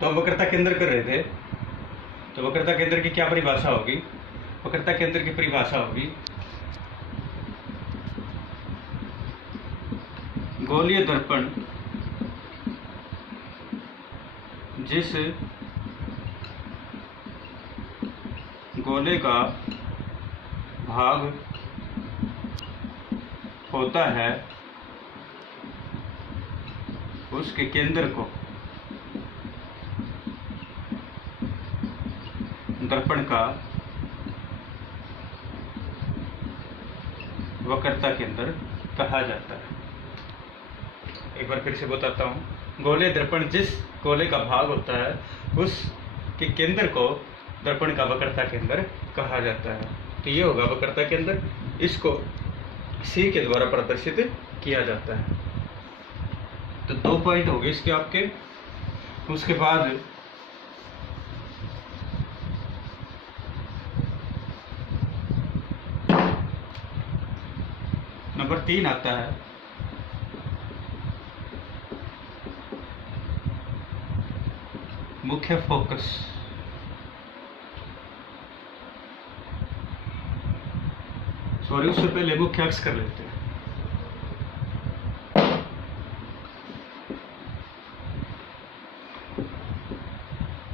तो हम वक्रता केंद्र कर रहे थे। तो वक्रता केंद्र की क्या परिभाषा होगी? वक्रता केंद्र की परिभाषा होगी गोलीय दर्पण जिस गोले का भाग होता है उसके केंद्र को दर्पण का वक्रता केंद्र कहा जाता है। एक बार फिर से बताता हूँ। गोलीय दर्पण जिस गोले का भाग होता है उसके केंद्र को दर्पण का वक्रता केंद्र कहा जाता है। तो ये होगा वक्रता केंद्र। इसको C के द्वारा प्रदर्शित किया जाता है। तो 2 पॉइंट हो गए इसके आपके। उसके बाद नंबर 3 आता है मुख्य फोकस। सॉरी, उससे पहले मुख्य अक्ष कर लेते हैं।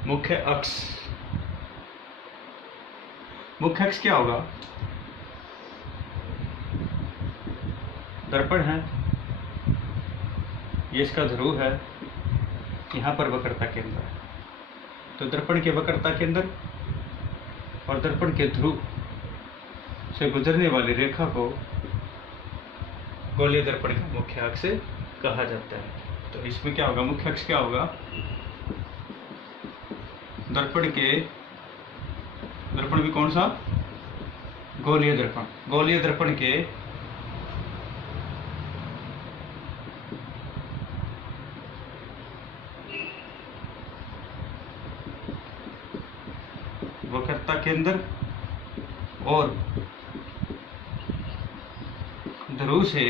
मुख्य अक्ष। मुख्य अक्ष क्या होगा? दर्पण है, ये इसका ध्रुव है, यहाँ पर वक्रता केंद्र है। तो दर्पण के वक्रता केंद्र और दर्पण के ध्रुव से गुजरने वाली रेखा को गोलीय दर्पण का मुख्य अक्ष कहा जाता है। तो इसमें क्या होगा? मुख्य अक्ष क्या होगा? दर्पण भी कौन सा? गोलीय दर्पण। गोलीय दर्पण के वक्रता केंद्र और ध्रुव से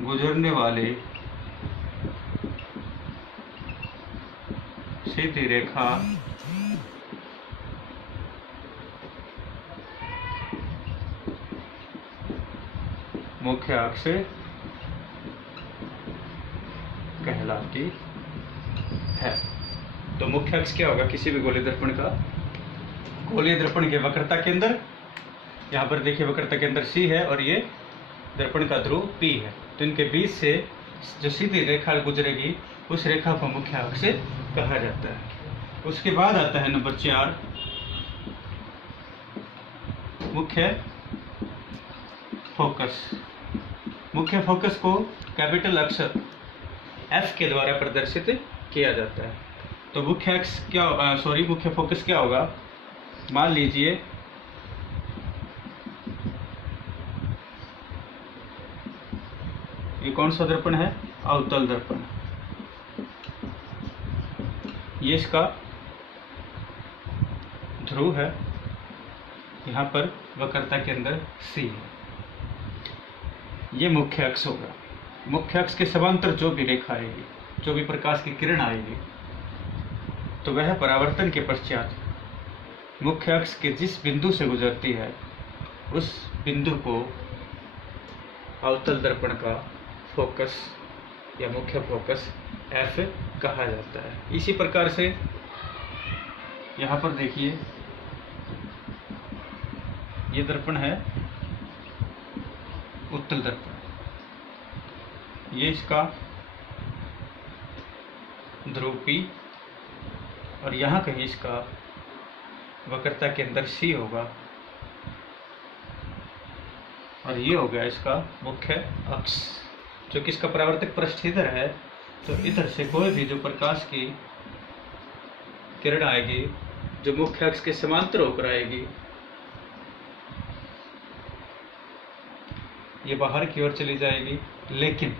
गुजरने वाले सीधी रेखा मुख्य अक्ष कहलाती है। तो मुख्य अक्ष क्या होगा किसी भी गोलीय दर्पण का? गोलीय दर्पण के वक्रता केंद्र, यहाँ पर देखिए वक्रता केंद्र C है और ये दर्पण का ध्रुव P है। तो इनके बीच से जो सीधी रेखा गुजरेगी उस रेखा को मुख्य अक्ष कहा जाता है। उसके बाद आता है नंबर 4 मुख्य फोकस। मुख्य फोकस को कैपिटल अक्षर F के द्वारा प्रदर्शित किया जाता है। तो मुख्य अक्ष क्या मुख्य फोकस क्या होगा? मान लीजिए ये कौन सा दर्पण है? अवतल दर्पण। ये इसका ध्रुव है, यहाँ पर वक्रता केंद्र C है। ये मुख्य अक्ष होगा। मुख्य अक्ष के समांतर जो भी रेखा आएगी, जो भी प्रकाश की किरण आएगी, तो वह परावर्तन के पश्चात मुख्य अक्ष के जिस बिंदु से गुजरती है उस बिंदु को अवतल दर्पण का फोकस या मुख्य फोकस F कहा जाता है। इसी प्रकार से यहाँ पर देखिए ये दर्पण है उत्तल दर्पण, ये इसका ध्रुव P और यहाँ कहीं इसका वक्रता केंद्र C होगा और ये हो गया इसका मुख्य अक्ष, जो कि इसका परावर्तक पृष्ठ इधर है। तो इधर से कोई भी जो प्रकाश की किरण आएगी जो मुख्य अक्ष के समांतर होकर आएगी, ये बाहर की ओर चली जाएगी, लेकिन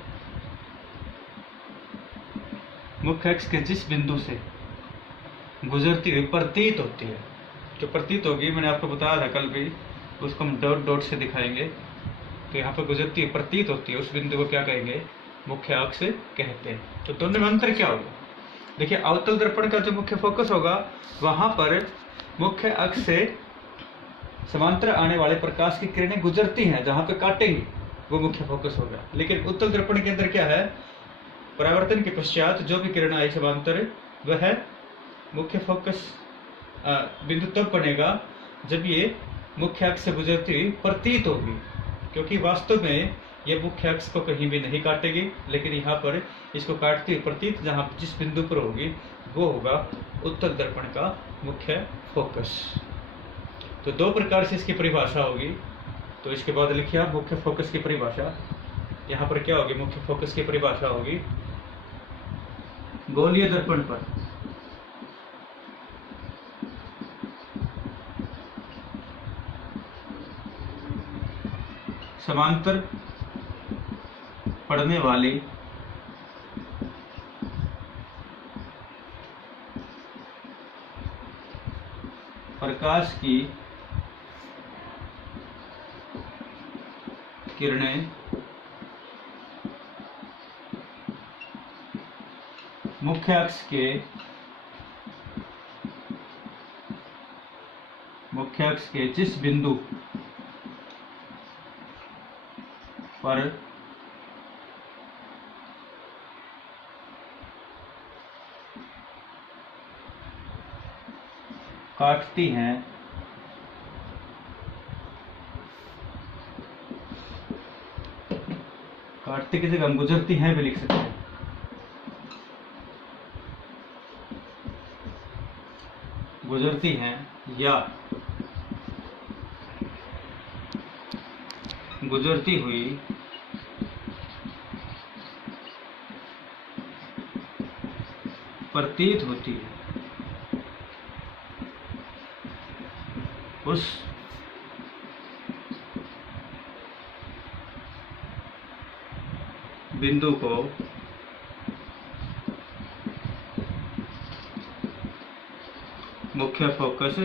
मुख्य अक्ष के जिस बिंदु से गुजरती हुई प्रतीत होती है, जो प्रतीत होगी मैंने आपको बताया था कल भी, उसको हम डॉट डॉट से दिखाएंगे। तो यहाँ पर गुजरती हुई प्रतीत होती है उस बिंदु को क्या कहेंगे? मुख्य अक्ष कहते हैं। तो दोनों में अंतर क्या होगा? देखिए, अवतल दर्पण का जो मुख्य फोकस होगा वहां पर मुख्य अक्ष से समांतर आने वाले प्रकाश की किरणें गुजरती हैं, जहां पे काटेंगी वो मुख्य फोकस होगा। लेकिन उत्तल दर्पण के अंदर क्या है, परावर्तन के पश्चात जो भी किरण आई समांतर, वह मुख्य फोकस बिंदु तब बनेगा जब ये मुख्य अक्ष से गुजरती हुई प्रतीत होगी, क्योंकि वास्तव में ये मुख्य अक्ष को कहीं भी नहीं काटेगी, लेकिन यहाँ पर इसको काटती हुई प्रतीत जहाँ जिस बिंदु पर होगी वो होगा उत्तल दर्पण का मुख्य फोकस। तो दो प्रकार से इसकी परिभाषा होगी। तो इसके बाद लिखिए आप मुख्य फोकस की परिभाषा। यहाँ पर क्या होगी? मुख्य फोकस की परिभाषा होगी गोलीय दर्पण पर समांतर पड़ने वाली प्रकाश की किरणें मुख्य अक्ष के जिस बिंदु पर काटती हैं काटते की जगह हम गुजरती हैं भी लिख सकते हैं। गुजरती हैं या गुजरती हुई प्रतीत होती है, उस बिंदु को मुख्य फोकस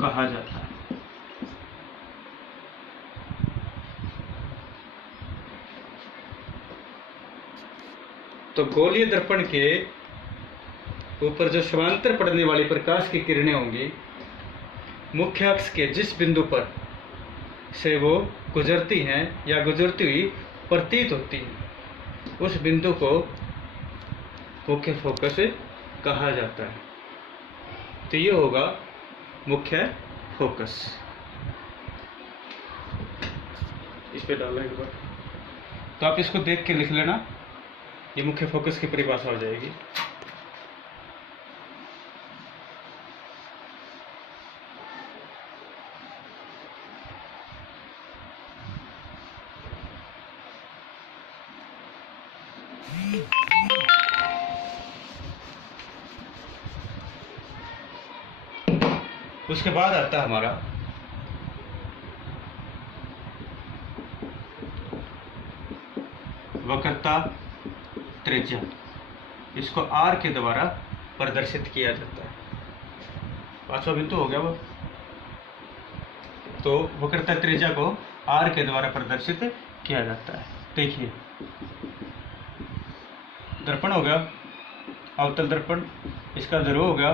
कहा जाता है। तो गोलीय दर्पण के ऊपर जो समांतर पड़ने वाली प्रकाश की किरणें होंगी, मुख्य अक्ष के जिस बिंदु पर से वो गुजरती हैं या गुजरती हुई प्रतीत होती हैं, उस बिंदु को मुख्य फोकस कहा जाता है। तो ये होगा मुख्य फोकस। इस पे डालना एक बार, तो आप इसको देख के लिख लेना, ये मुख्य फोकस की परिभाषा हो जाएगी। उसके बाद आता है हमारा वक्रता त्रिज्या। इसको आर के द्वारा प्रदर्शित किया जाता है। पांचवा बिंदु हो गया वो। तो वक्रता त्रिज्या को आर के द्वारा प्रदर्शित किया जाता है। देखिए, दर्पण हो गया अवतल दर्पण, इसका ध्रुव हो गया,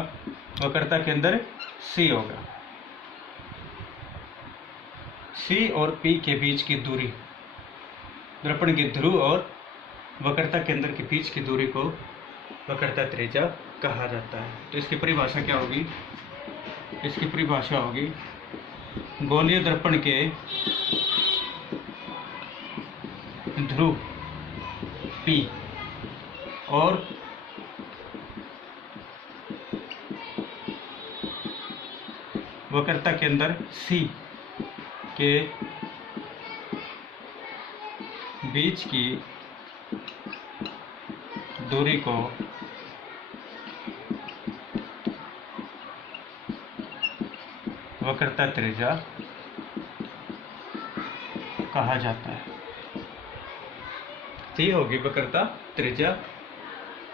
वक्रता के अंदर सी हो गया। सी और पी के बीच की दूरी, दर्पण के ध्रुव और वक्रता केंद्र के बीच की दूरी को वक्रता त्रिज्या कहा जाता है। तो इसकी परिभाषा क्या होगी? इसकी परिभाषा होगी गोलीय दर्पण के ध्रुव P और वक्रता केंद्र C के बीच की दूरी को वक्रता त्रिज्या कहा जाता है। ये होगी वक्रता त्रिज्या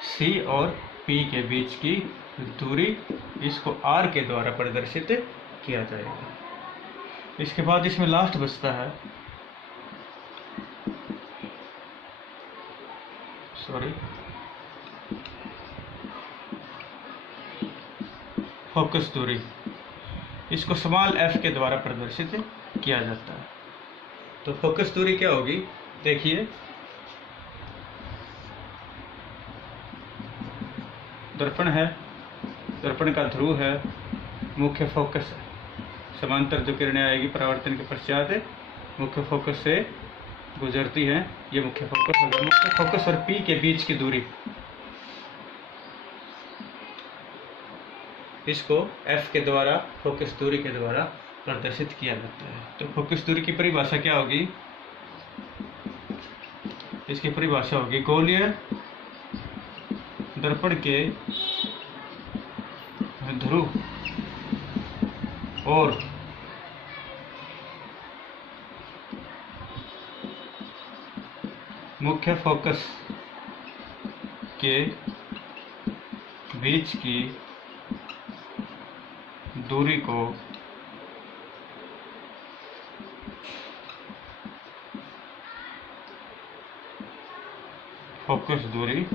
C और P के बीच की दूरी, इसको R के द्वारा प्रदर्शित किया जाएगा। इसके बाद इसमें लास्ट बचता है फोकस दूरी, इसको स्मॉल f के द्वारा प्रदर्शित किया जाता है। तो फोकस दूरी क्या होगी, देखिए दर्पण है, दर्पण का ध्रुव है, मुख्य फोकस है, समांतर जो किरणें आएगी परावर्तन के पश्चात मुख्य फोकस से गुजरती हैं, ये मुख्य फोकस होगा। मुख्य फोकस और P के बीच की दूरी, इसको F के द्वारा, फोकस दूरी के द्वारा प्रदर्शित किया जाता है। तो फोकस दूरी की परिभाषा क्या होगी, इसकी परिभाषा होगी गोलीय दर्पण के ध्रुव और मुख्य फोकस के बीच की दूरी को फोकस दूरी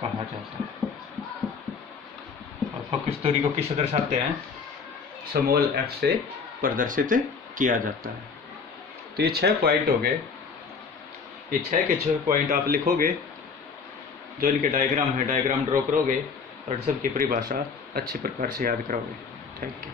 कहा जाता है। और फोकस दूरी को किससे दर्शाते हैं, स्मॉल f से प्रदर्शित किया जाता है। तो ये 6 पॉइंट हो गए, ये 6 के 6 पॉइंट आप लिखोगे, जो इनके डायग्राम है डायग्राम ड्रॉ करोगे और सबकी परिभाषा अच्छी प्रकार से याद करोगे। Thank you.